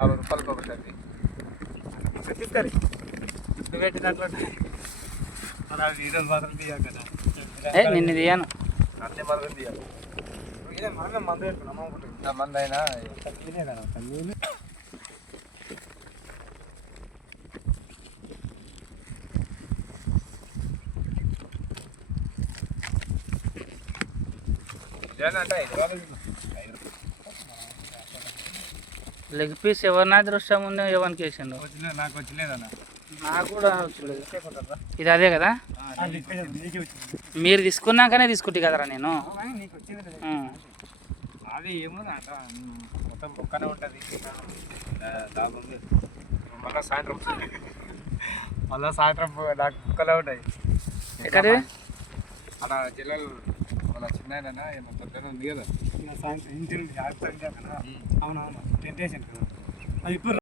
రూపాయలకి ఒకటి అది ఇస్తారు. ఇప్పుడు పెట్టినట్లు అలా వీడియోలు మాత్రం తీయాలి కదా. నిన్ను తీయను అన్నీ మాత్రం తీయాలి. మనమే మందు పెట్టుకున్నాం అనుకుంటుంది. మంది అయినా తినే కదా నీళ్ళు. అంటే లెగ్ పీస్ ఎవరినా దృష్టం ఉందో ఎవరికి వేసిండు. నాకు వచ్చిలేదన్న. నాకు కూడా వచ్చలేదు. ఇది అదే కదా, మీరు తీసుకున్నాకనే తీసుకుంటే కదరా నేను. అది ఏమో మొత్తం ఒక్కనే ఉంటుంది. మళ్ళీ సాయంత్రం నాకు కుక్కలే ఉంటాయి. ఎక్కడ అలా జిల్లలు వాళ్ళ చిన్న ఏమో పెద్దనే ఉంది కదా. సాయంత్రం ఇంటి నుండి అవునవును టెంటేషన్ అది ఇప్పుడు